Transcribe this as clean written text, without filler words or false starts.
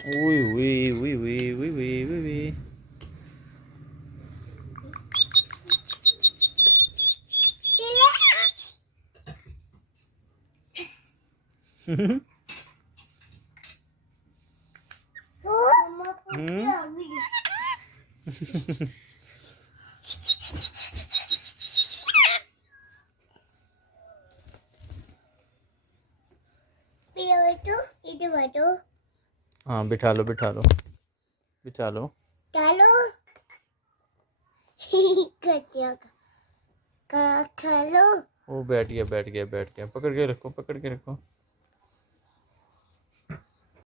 ओए ओए ओए ओए ओए ओए ओए ओए। हाँ बिठा लो बिठा लो बिठा लो। चलो खा लो। वो बैठ गया बैठ गया बैठ गया, पकड़ के रखो पकड़ के रखो।